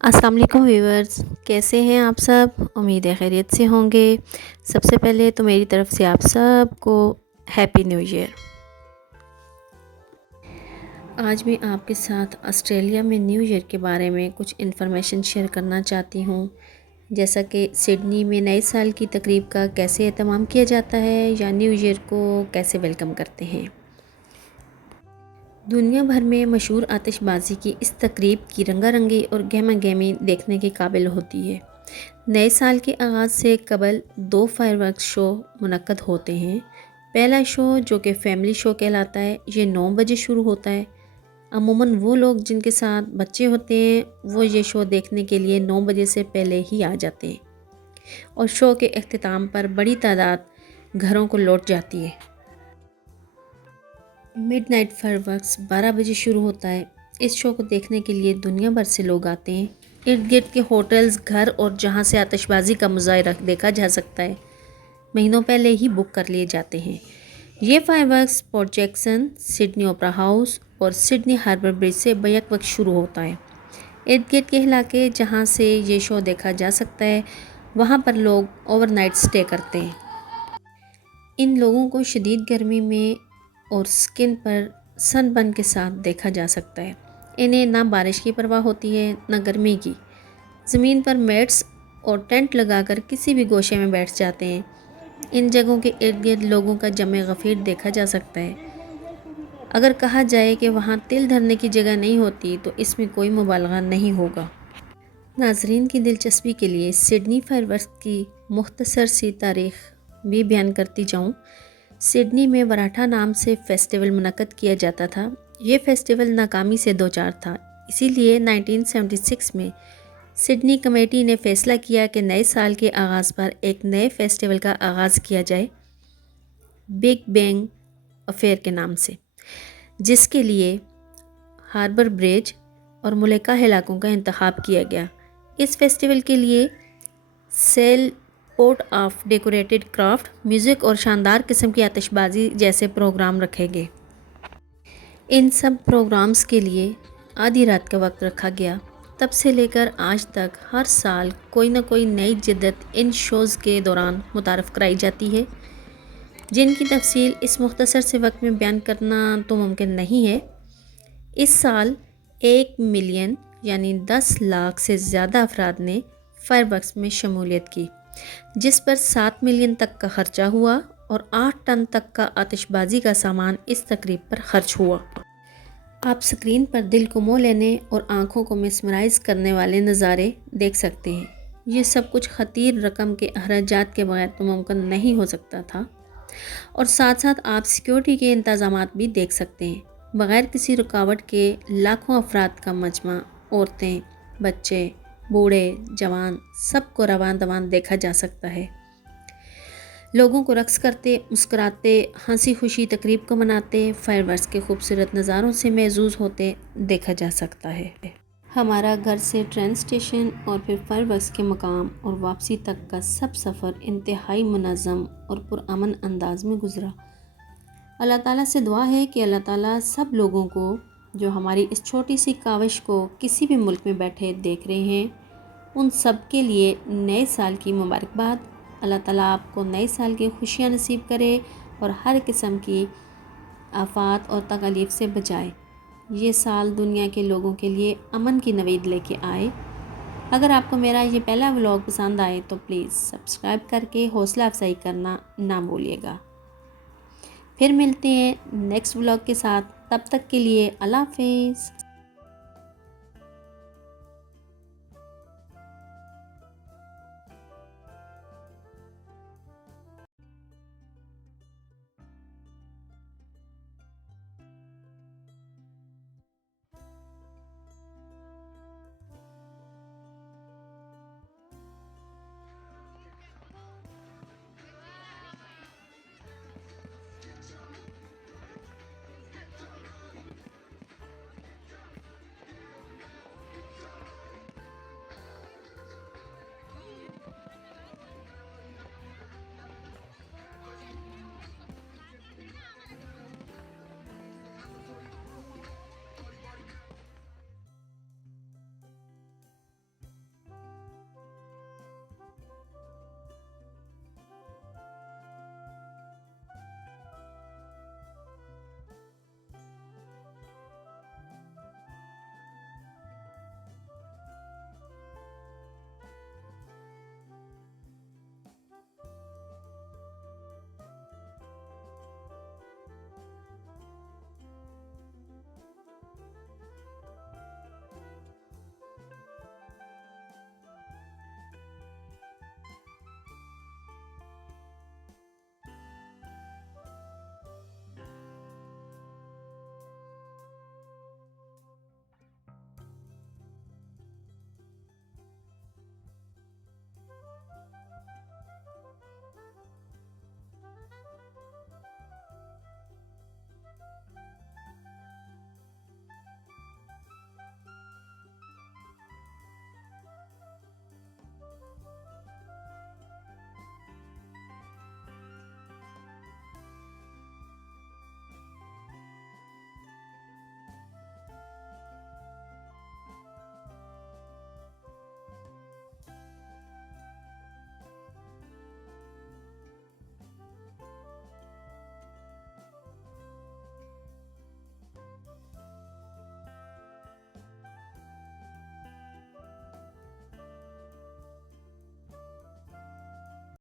अस्सलाम वालेकुम व्यूअर्स, कैसे हैं आप सब। उम्मीद है खैरियत से होंगे। सबसे पहले तो मेरी तरफ से आप सबको हैप्पी न्यू ईयर। आज मैं आपके साथ ऑस्ट्रेलिया में न्यू ईयर के बारे में कुछ इन्फॉर्मेशन शेयर करना चाहती हूँ। जैसा कि सिडनी में नए साल की तकरीब का कैसे एहतमाम किया जाता है या न्यू ईयर को कैसे वेलकम करते हैं। दुनिया भर में मशहूर आतिशबाजी की इस तकरीब की रंगारंगी और गहमा गहमी देखने के काबिल होती है। नए साल के आगाज़ से कबल 2 फायरवर्क्स शो मुनक्कद होते हैं। पहला शो जो कि फैमिली शो कहलाता है, ये 9 बजे शुरू होता है। अमूमन वो लोग जिनके साथ बच्चे होते हैं वो ये शो देखने के लिए 9 बजे से पहले ही आ जाते हैं और शो के अख्तिताम पर बड़ी तादाद घरों को लौट जाती है। मिडनाइट फायरवर्क्स 12 बजे शुरू होता है। इस शो को देखने के लिए दुनिया भर से लोग आते हैं। इर्द गिर्द के होटल्स, घर और जहां से आतिशबाजी का मुजाहरा देखा जा सकता है, महीनों पहले ही बुक कर लिए जाते हैं। ये फायरवर्क्स पोर्ट जैक्सन, सिडनी ओपरा हाउस और सिडनी हार्बर ब्रिज से बैक वक्त शुरू होता है। इर्द गिर्द के इलाके जहाँ से ये शो देखा जा सकता है वहाँ पर लोग ओवरनाइट स्टे करते हैं। इन लोगों को शदीद गर्मी में और स्किन पर सनबर्न के साथ देखा जा सकता है। इन्हें ना बारिश की परवाह होती है ना गर्मी की। ज़मीन पर मैट्स और टेंट लगाकर किसी भी गोशे में बैठ जाते हैं। इन जगहों के इर्द गिर्द लोगों का जमे गफीर देखा जा सकता है। अगर कहा जाए कि वहाँ तिल धरने की जगह नहीं होती तो इसमें कोई मुबालगा नहीं होगा। नाजरीन की दिलचस्पी के लिए सिडनी फायरवर्क्स की मुख्तसर सी तारीख़ भी बयान करती जाऊँ। सिडनी में वराठा नाम से फेस्टिवल मुनक्कद किया जाता था। ये फेस्टिवल नाकामी से दो चार था, इसीलिए 1976 में सिडनी कमेटी ने फ़ैसला किया कि नए साल के आगाज़ पर एक नए फेस्टिवल का आगाज़ किया जाए, बिग बैंग अफेयर के नाम से, जिसके लिए हार्बर ब्रिज और मुल्का इलाकों का इंतखाब किया गया। इस फेस्टिवल के लिए sail port of decorated craft, music और शानदार किस्म की आतिशबाजी जैसे प्रोग्राम रखे गए। इन सब प्रोग्राम्स के लिए आधी रात का वक्त रखा गया। तब से लेकर आज तक हर साल कोई ना कोई नई जिद्दत इन शोज़ के दौरान मुतारफ़ कराई जाती है, जिनकी तफसील इस मुख्तसर से वक्त में बयान करना तो मुमकिन नहीं है। इस साल 1 मिलियन यानी 10 लाख से ज़्यादा अफराद ने फायरवर्क्स में शमूलियत की, जिस पर 7 मिलियन तक का खर्चा हुआ और 8 टन तक का आतिशबाजी का सामान इस तकरीब पर खर्च हुआ। आप स्क्रीन पर दिल को मोह लेने और आंखों को मिसमराइज़ करने वाले नज़ारे देख सकते हैं। ये सब कुछ खतीर रकम के अखराजात के बगैर तो मुमकिन नहीं हो सकता था, और साथ साथ आप सिक्योरिटी के इंतज़ामात भी देख सकते हैं। बग़ैर किसी रुकावट के लाखों अफराद का मजमा, औरतें, बच्चे, बूढ़े, जवान, सबको रवान दवान देखा जा सकता है। लोगों को रक्स करते, मुस्कुराते, हंसी खुशी तकरीब को मनाते, फायरवर्क्स के खूबसूरत नज़ारों से महजूज़ होते देखा जा सकता है। हमारा घर से ट्रेन स्टेशन और फिर फायरवर्क्स के मकाम और वापसी तक का सब सफ़र इंतहाई मुनज़्ज़म और पुरअमन अंदाज में गुज़रा। अल्लाह ताला से दुआ है कि अल्लाह ताला सब लोगों को जो हमारी इस छोटी सी काविश को किसी भी मुल्क में बैठे देख रहे हैं, उन सब के लिए नए साल की मुबारकबाद। अल्लाह ताला आपको नए साल की खुशियाँ नसीब करे और हर किस्म की आफात और तकलीफ़ से बचाए। ये साल दुनिया के लोगों के लिए अमन की नवीद लेके आए। अगर आपको मेरा ये पहला व्लॉग पसंद आए तो प्लीज़ सब्सक्राइब करके हौसला अफजाई करना ना भूलिएगा। फिर मिलते हैं नेक्स्ट व्लॉग के साथ, तब तक के लिए अल्लाह हाफ़िज़।